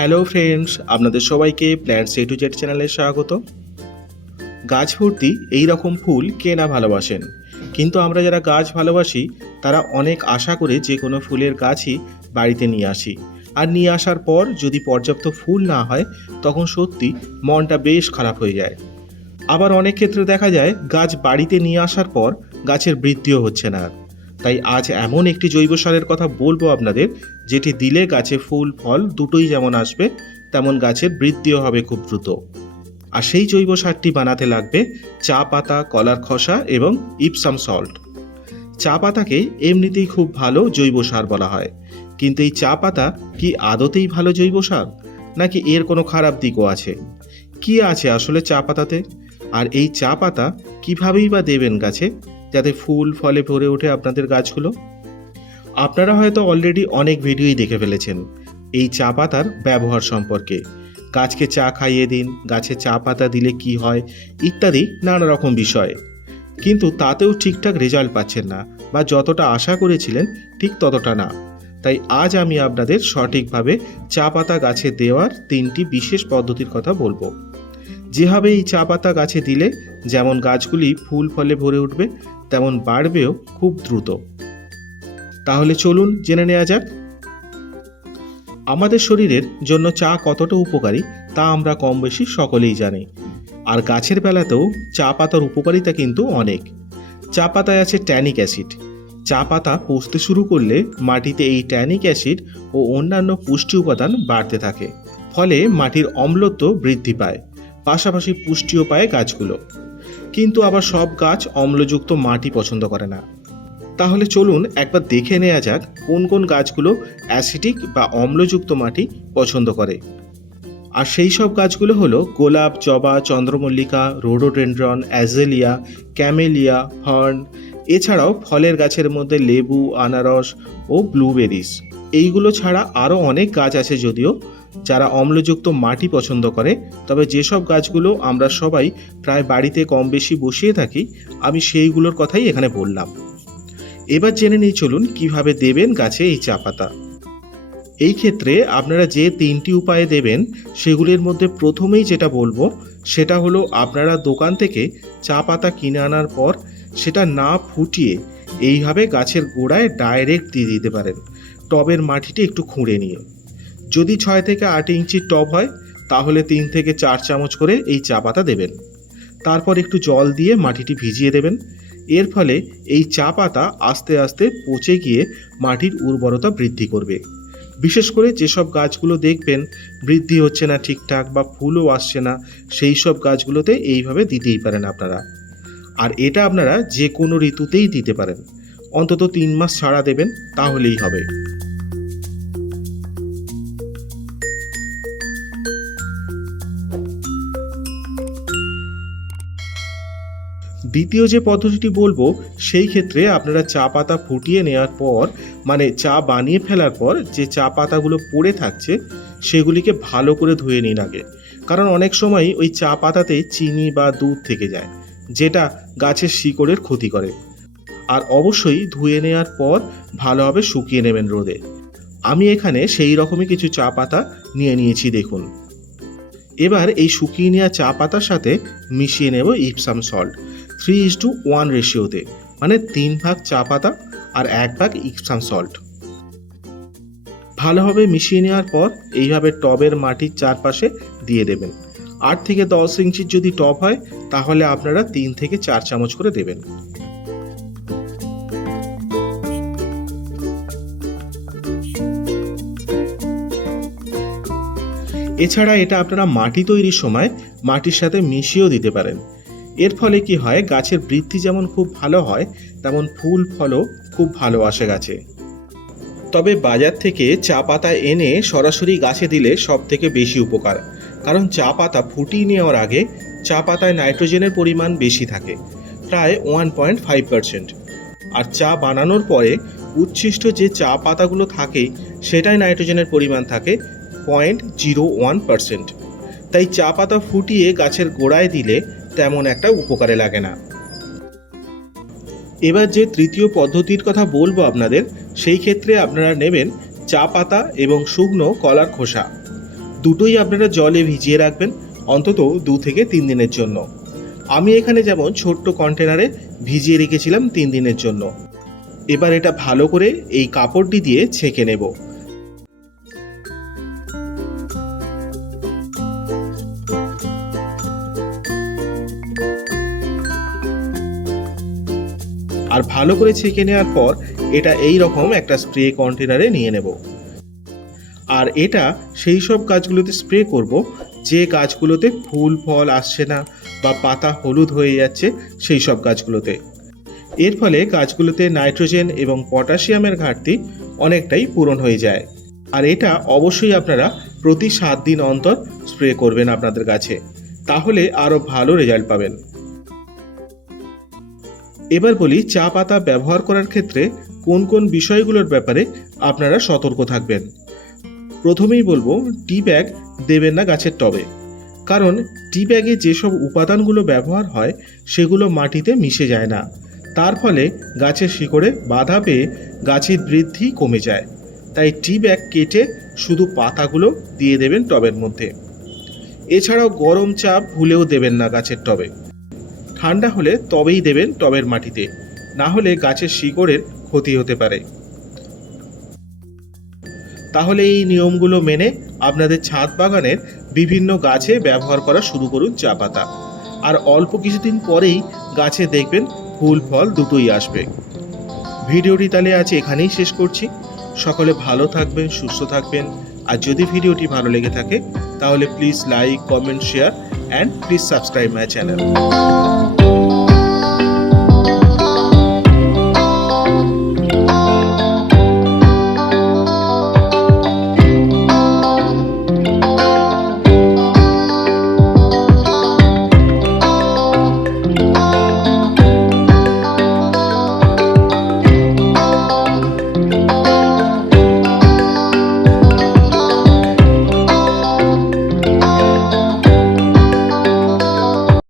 Hello friends, আপনাদের সবাইকে plants A to Z চ্যানেলে স্বাগত। গাছ ভর্তি এই রকম ফুল কে না ভালোবাসেন? কিন্তু আমরা যারা গাছ ভালোবাসি, তারা অনেক আশা করে যে কোনো ফুলের গাছই বাড়িতে নিয়ে আসি। আর নিয়ে আসার পর যদি পর্যাপ্ত ফুল না হয়, তখন সত্যি মনটা বেশ খারাপ হয়ে যায়। আবার অনেক ক্ষেত্রে দেখা যায়, গাছ বাড়িতে নিয়ে আসার পর গাছের বৃদ্ধিও হচ্ছে না। তাই আজ এমন একটি জৈব সারের কথা বলব আপনাদের, যেটি দিলে গাছে ফুল, ফল দুটোই যেমন আসবে, তেমন গাছের বৃদ্ধিও হবে খুব দ্রুত। আর সেই জৈব সারটি বানাতে লাগবে চা পাতা, কলার খসা এবং ইপসাম সল্ট। চা পাতাকে এমনিতেই খুব ভালো জৈব সার বলা হয়। কিন্তু এই চা পাতা কি আদতেই ভালো জৈব সার? নাকি এর কোনো খারাপ দিকও আছে? কি আছে আসলে চা পাতাতে? আর এই চা পাতা কীভাবেই বা দেবেন গাছে? যাতে ফুল ফলে ভরে ওঠে আপনাদের গাছগুলো। আপনারা হয়তো অলরেডি অনেক ভিডিওই দেখে ফেলেছেন এই চা পাতার ব্যবহার সম্পর্কে। গাছকে চা খাইয়ে দিন, গাছে চা পাতা দিলে কি হয় ইত্যাদি নানা রকম বিষয়। কিন্তু তাতেও ঠিকঠাক রেজাল্ট পাচ্ছেন না বা যতটা আশা করেছিলেন ঠিক ততটা না। তাই আজ আমি আপনাদের সঠিকভাবে চা পাতা গাছে দেওয়ার তিনটি বিশেষ পদ্ধতির কথা বলব। যেভাবে এই চা পাতা গাছে দিলে যেমন গাছগুলি ফুল ফলে ভরে উঠবে তেমন বাড়বেও খুব দ্রুত। তাহলে চলুন জেনে নেওয়া যাক। আমাদের শরীরের জন্য চা কতটা উপকারী তা আমরা কম বেশি সকলেই জানি। আর গাছের বেলাতেও চা পাতার উপকারিতা কিন্তু অনেক। চা পাতায় আছে ট্যানিক অ্যাসিড। চা পাতা পচতে শুরু করলে মাটিতে এই ট্যানিক অ্যাসিড ও অন্যান্য পুষ্টি উপাদান বাড়তে থাকে। ফলে মাটির অম্লত্ব বৃদ্ধি পায়। পাশাপাশি পুষ্টিও পায় গাছগুলো। কিন্তু আবার সব গাছ অম্লযুক্ত মাটি পছন্দ করে না। তাহলে চলুন একবার দেখে নেওয়া যাক কোন কোন গাছগুলো অ্যাসিডিক বা অম্লযুক্ত মাটি পছন্দ করে। আর সেই সব গাছগুলো হলো গোলাপ, জবা, চন্দ্রমল্লিকা, রোডোডেন্ড্রন, অ্যাজেলিয়া, ক্যামেলিয়া, হর্ন, এছাড়াও ফলের গাছের মধ্যে লেবু, আনারস ও ব্লুবেরিস। এইগুলো ছাড়া আরও অনেক গাছ আছে যদিও যারা অম্লযুক্ত মাটি পছন্দ করে, তবে যেসব গাছগুলো আমরা সবাই প্রায় বাড়িতে কম বেশি বসিয়ে থাকি, আমি সেইগুলোর কথাই এখানে বললাম। এবার জেনে নিই চলুন কীভাবে দেবেন গাছে এই চা পাতা। এই ক্ষেত্রে আপনারা যে তিনটি উপায়ে দেবেন, সেগুলির মধ্যে প্রথমেই যেটা বলব, সেটা হলো আপনারা দোকান থেকে চা পাতা কিনে আনার পর, সেটা না ফুটিয়ে এইভাবে গাছের গোড়ায় ডাইরেক্ট দিয়ে দিতে পারেন। টবের মাটিটি একটু খুঁড়ে নিয়ে। যদি ছয় থেকে আট ইঞ্চির টব হয়, তাহলে তিন থেকে চার চামচ করে এই চা পাতা দেবেন। তারপর একটু জল দিয়ে মাটিটি ভিজিয়ে দেবেন। এর ফলে এই চা পাতা আস্তে আস্তে পচে গিয়ে মাটির উর্বরতা বৃদ্ধি করবে। বিশেষ করে যেসব গাছগুলো দেখবেন, বৃদ্ধি হচ্ছে না ঠিকঠাক বা ফুলও আসছে না, সেই সব গাছগুলোতে এইভাবে দিতেই পারেন আপনারা। আর এটা আপনারা যে কোনো ঋতুতেই দিতে পারেন। অন্তত তিন মাস ছাড়া দেবেন, তাহলেই হবে। দ্বিতীয় যে পদ্ধতিটি বলব, সেই ক্ষেত্রে আপনারা চা পাতা ফুটিয়ে নেওয়ার পর মানে চা বানিয়ে ফেলার পর যে চা পাতাগুলো পড়ে থাকছে, সেগুলিকে ভালো করে ধুয়ে নিন আগে। কারণ অনেক সময় ওই চা পাতাতে চিনি বা দুধ থেকে যায়, যেটা গাছের শিকড়ের ক্ষতি করে। আর অবশ্যই ধুয়ে নেওয়ার পর ভালোভাবে শুকিয়ে নেবেন রোদে। আমি এখানে সেই রকমই কিছু চা পাতা নিয়ে নিয়েছি, দেখুন। এবার এই শুকিয়ে নেওয়া চা পাতার সাথে মিশিয়ে নেব Epsom salt. Three is two one রেশিওতে মানে তিন ভাগ চা পাতা আর এক ভাগ ইপসাম সল্ট ভালোভাবে মিশিয়ে নেওয়ার পর এইভাবে টবের মাটির চারপাশে দিয়ে দেবেন। আট থেকে দশ ইঞ্চির যদি টব হয়, তাহলে আপনারা তিন থেকে চার চামচ করে দেবেন। এছাড়া এটা আপনারা মাটি তৈরির সময় মাটির সাথে মিশিয়েও দিতে পারেন। এর ফলে কি হয়, গাছের বৃদ্ধি যেমন খুব ভালো হয়, তেমন ফুল ফলও খুব ভালো আসে গাছে। তবে বাজার থেকে চা পাতা এনে সরাসরি গাছে দিলে সব থেকে বেশি উপকার। কারণ চা পাতা ফুটিয়ে নেওয়ার আগে চা পাতায় নাইট্রোজেনের পরিমাণ বেশি থাকে, প্রায় ওয়ান পয়েন্ট ফাইভ পার্সেন্ট। আর চা বানানোর পরে উচ্ছিষ্ট যে চা পাতাগুলো থাকে সেটাই নাইট্রোজেনের পরিমাণ থাকে পয়েন্ট জিরো ওয়ান পার্সেন্ট। তাই চা পাতা ফুটিয়ে গাছের গোড়ায় দিলে তেমন একটা উপকারে লাগে না। এবার যে তৃতীয় পদ্ধতির কথা বলব আপনাদের, সেই ক্ষেত্রে আপনারা নেবেন চা পাতা এবং শুকনো কলার খোসা। দুটোই আপনারা জলে ভিজিয়ে রাখবেন, অন্তত দু থেকে তিন দিনের জন্য। আমি এখানে যেমন ছোট্ট কন্টেনারে ভিজিয়ে রেখেছিলাম তিন দিনের জন্য। এবার এটা ভালো করে এই কাপড়টি দিয়ে ছেঁকে নেব। আর ভালো করে ছেঁকে নেওয়ার পর এটা এই রকম একটা স্প্রে কন্টেনারে নিয়ে নেব। আর এটা সেই সব গাছগুলোতে স্প্রে করব, যে গাছগুলোতে ফুল, ফল আসছে না বা পাতা হলুদ হয়ে যাচ্ছে সেই সব গাছগুলোতে এর ফলে গাছগুলোতে নাইট্রোজেন এবং পটাশিয়ামের ঘাটতি অনেকটাই পূরণ হয়ে যায়। আর এটা অবশ্যই আপনারা প্রতি সাত দিন অন্তর স্প্রে করবেন আপনাদের গাছে তাহলে আরও ভালো রেজাল্ট পাবেন। এবার বলি চা পাতা ব্যবহার করার ক্ষেত্রে কোন কোন বিষয়গুলোর ব্যাপারে আপনারা সতর্ক থাকবেন। প্রথমেই বলব, টি ব্যাগ দেবেন না গাছের টবে। কারণ টি ব্যাগে যেসব উপাদানগুলো ব্যবহার হয়, সেগুলো মাটিতে মিশে যায় না। তার ফলে গাছের শিকড়ে বাধা পেয়ে গাছের বৃদ্ধি কমে যায়। তাই টি ব্যাগ কেটে শুধু পাতাগুলো দিয়ে দেবেন টবের মধ্যে। এছাড়াও গরম চা ভুলেও দেবেন না গাছের টবে। ঠান্ডা হলে তবেই দেবেন টবের মাটিতে। না হলে গাছের শিকড়ের ক্ষতি হতে পারে। তাহলে এই নিয়মগুলো মেনে আপনাদের ছাদ বাগানের বিভিন্ন গাছে ব্যবহার করা শুরু করুন চা পাতা। আর অল্প কিছুদিন পরেই গাছে দেখবেন ফুল, ফল দুটোই আসবে। ভিডিওটি তাহলে আজ এখানেই শেষ করছি। সকলে ভালো থাকবেন, সুস্থ থাকবেন। আর যদি ভিডিওটি ভালো লেগে থাকে, তাহলে please like comment share and please subscribe my channel